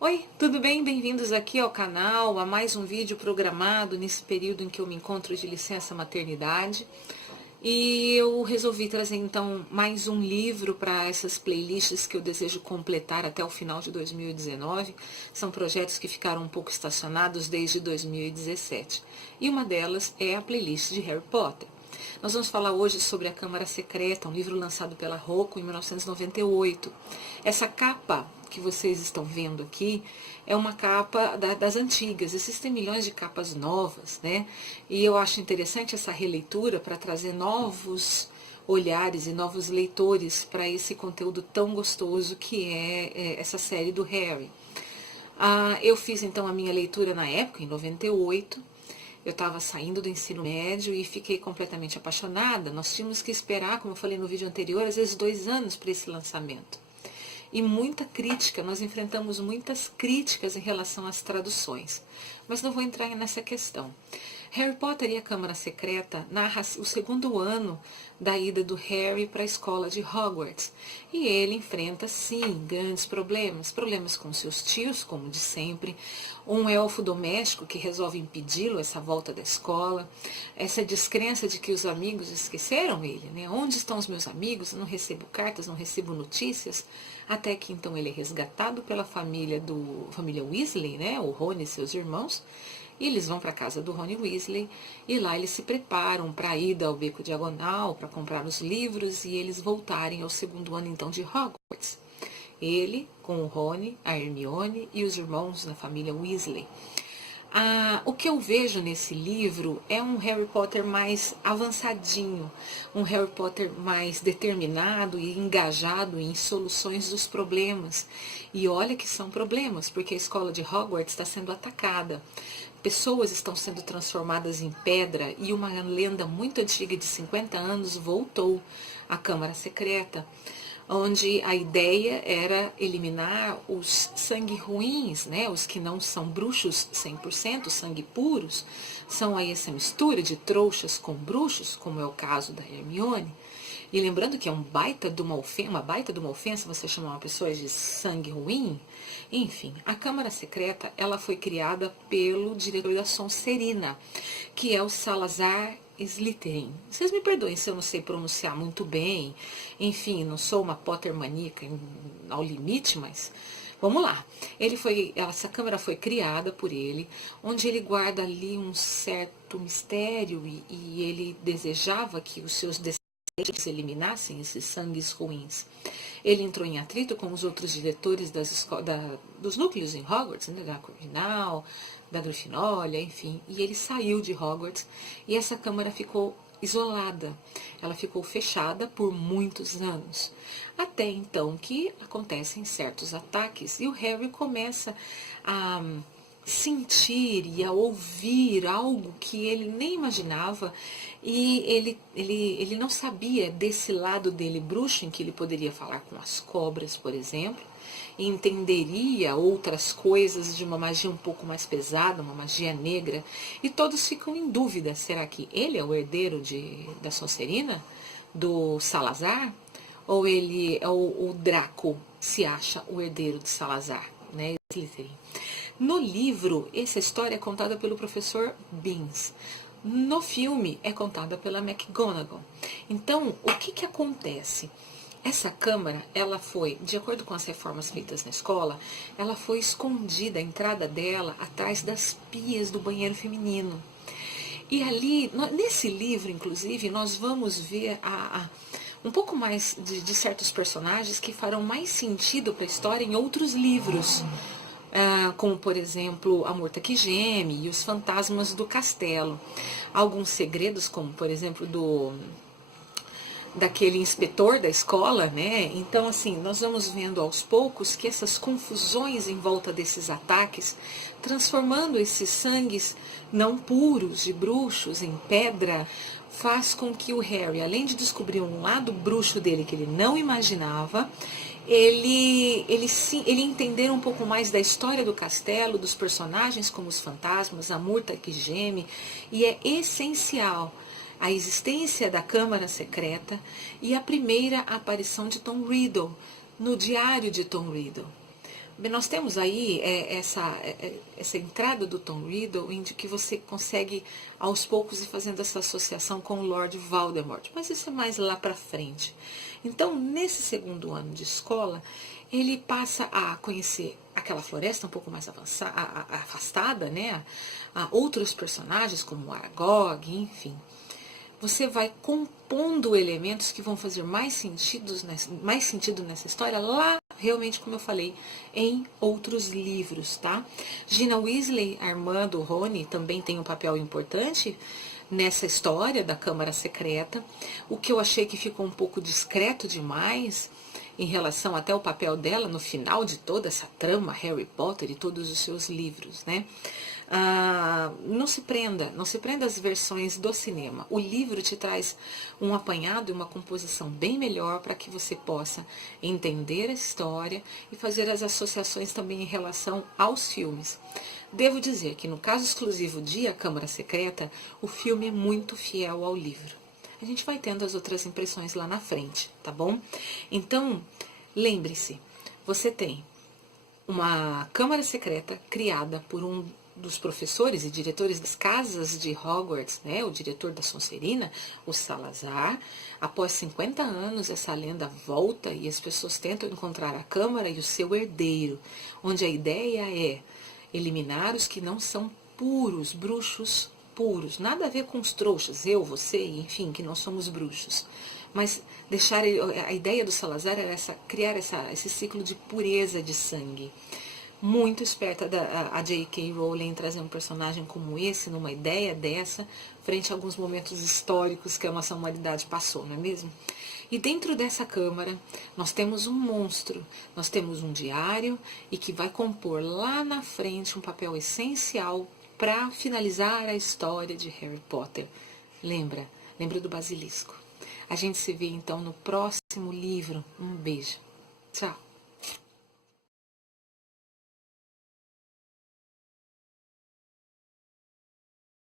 Oi, tudo bem? Bem-vindos aqui ao canal, a mais um vídeo programado nesse período em que eu me encontro de licença maternidade. E eu resolvi trazer então mais um livro para essas playlists que eu desejo completar até o final de 2019. São projetos que ficaram um pouco estacionados desde 2017. E uma delas é a playlist de Harry Potter. Nós vamos falar hoje sobre A Câmara Secreta, um livro lançado pela Rocco em 1998. Essa capa que vocês estão vendo aqui é uma capa das antigas. Existem milhões de capas novas, né? E eu acho interessante essa releitura para trazer novos olhares e novos leitores para esse conteúdo tão gostoso que é essa série do Harry. Eu fiz então a minha leitura na época, em 98. Eu estava saindo do ensino médio e fiquei completamente apaixonada. Nós tínhamos que esperar, como eu falei no vídeo anterior, às vezes 2 anos para esse lançamento. E muita crítica, nós enfrentamos muitas críticas em relação às traduções. Mas não vou entrar nessa questão. Harry Potter e a Câmara Secreta narra o segundo ano da ida do Harry para a escola de Hogwarts. E ele enfrenta, sim, grandes problemas. Problemas com seus tios, como de sempre. Um elfo doméstico que resolve impedi-lo essa volta da escola. Essa descrença de que os amigos esqueceram ele, né? Onde estão os meus amigos? Eu não recebo cartas, não recebo notícias. Até que então ele é resgatado pela família Weasley, né? O Rony e seus irmãos. E eles vão para a casa do Rony Weasley e lá eles se preparam para a ida ao Beco Diagonal, para comprar os livros e eles voltarem ao segundo ano então de Hogwarts. Ele com o Rony, a Hermione e os irmãos da família Weasley. O que eu vejo nesse livro é um Harry Potter mais avançadinho, um Harry Potter mais determinado e engajado em soluções dos problemas. E olha que são problemas, porque a escola de Hogwarts está sendo atacada. Pessoas estão sendo transformadas em pedra e uma lenda muito antiga de 50 anos voltou, a Câmara Secreta, onde a ideia era eliminar os sangue ruins, né? Os que não são bruxos 100%, sangue puros, são aí essa mistura de trouxas com bruxos, como é o caso da Hermione. E lembrando que é uma baita de uma ofensa você chamar uma pessoa de sangue ruim. Enfim, a Câmara Secreta ela foi criada pelo diretor da Sonserina, que é o Salazar Slytherin. Vocês me perdoem se eu não sei pronunciar muito bem. Enfim, não sou uma Potter maníaca ao limite, mas vamos lá. Essa câmara foi criada por ele, onde ele guarda ali um certo mistério e ele desejava que os seus descendentes eliminassem esses sangues ruins. Ele entrou em atrito com os outros diretores dos núcleos em Hogwarts, né, da Corvinal, da Grifinória, enfim, e ele saiu de Hogwarts e essa câmara ficou isolada. Ela ficou fechada por muitos anos. Até então que acontecem certos ataques e o Harry começa a sentir e a ouvir algo que ele nem imaginava e ele não sabia desse lado dele bruxo em que ele poderia falar com as cobras, por exemplo, e entenderia outras coisas de uma magia um pouco mais pesada, uma magia negra, e todos ficam em dúvida, será que ele é o herdeiro da Sonserina, do Salazar, ou ele é o Draco se acha o herdeiro de Salazar, né? No livro, essa história é contada pelo professor Binns. No filme, é contada pela McGonagall. Então, o que acontece? Essa câmara, ela foi, de acordo com as reformas feitas na escola, ela foi escondida, a entrada dela, atrás das pias do banheiro feminino. E ali, nesse livro, inclusive, nós vamos ver um pouco mais de certos personagens que farão mais sentido para a história em outros livros. Como, por exemplo, A Morta que Geme e Os Fantasmas do Castelo. Alguns segredos, como, por exemplo, daquele inspetor da escola, né? Então, assim, nós vamos vendo aos poucos que essas confusões em volta desses ataques, transformando esses sangues não puros de bruxos em pedra, faz com que o Harry, além de descobrir um lado bruxo dele que ele não imaginava, ele entender um pouco mais da história do castelo, dos personagens como os fantasmas, a Murta que geme, e é essencial a existência da Câmara Secreta e a primeira aparição de Tom Riddle no diário de Tom Riddle. Bem, nós temos aí essa entrada do Tom Riddle, em que você consegue aos poucos ir fazendo essa associação com o Lord Voldemort, mas isso é mais lá para frente. Então, nesse segundo ano de escola, ele passa a conhecer aquela floresta um pouco mais afastada, né? A outros personagens como Aragog, enfim. Você vai compondo elementos que vão fazer mais sentido nessa história lá, realmente, como eu falei, em outros livros, tá? Gina Weasley, a irmã do Rony, também tem um papel importante nessa história da Câmara Secreta. O que eu achei que ficou um pouco discreto demais em relação até ao papel dela no final de toda essa trama Harry Potter e todos os seus livros, né? Não se prenda às versões do cinema. O livro te traz um apanhado e uma composição bem melhor para que você possa entender a história e fazer as associações também em relação aos filmes. Devo dizer que no caso exclusivo de A Câmara Secreta, o filme é muito fiel ao livro. A gente vai tendo as outras impressões lá na frente, tá bom? Então, lembre-se, você tem uma Câmara Secreta criada por um dos professores e diretores das casas de Hogwarts, né, o diretor da Sonserina, o Salazar. Após 50 anos, essa lenda volta e as pessoas tentam encontrar a Câmara e o seu herdeiro, onde a ideia é eliminar os que não são puros, bruxos puros. Nada a ver com os trouxas, eu, você, enfim, que não somos bruxos. Mas a ideia do Salazar era criar esse ciclo de pureza de sangue. Muito esperta a J.K. Rowling em trazer um personagem como esse, numa ideia dessa, frente a alguns momentos históricos que a nossa humanidade passou, não é mesmo? E dentro dessa câmara, nós temos um monstro, nós temos um diário e que vai compor lá na frente um papel essencial para finalizar a história de Harry Potter. Lembra do basilisco. A gente se vê então no próximo livro. Um beijo. Tchau.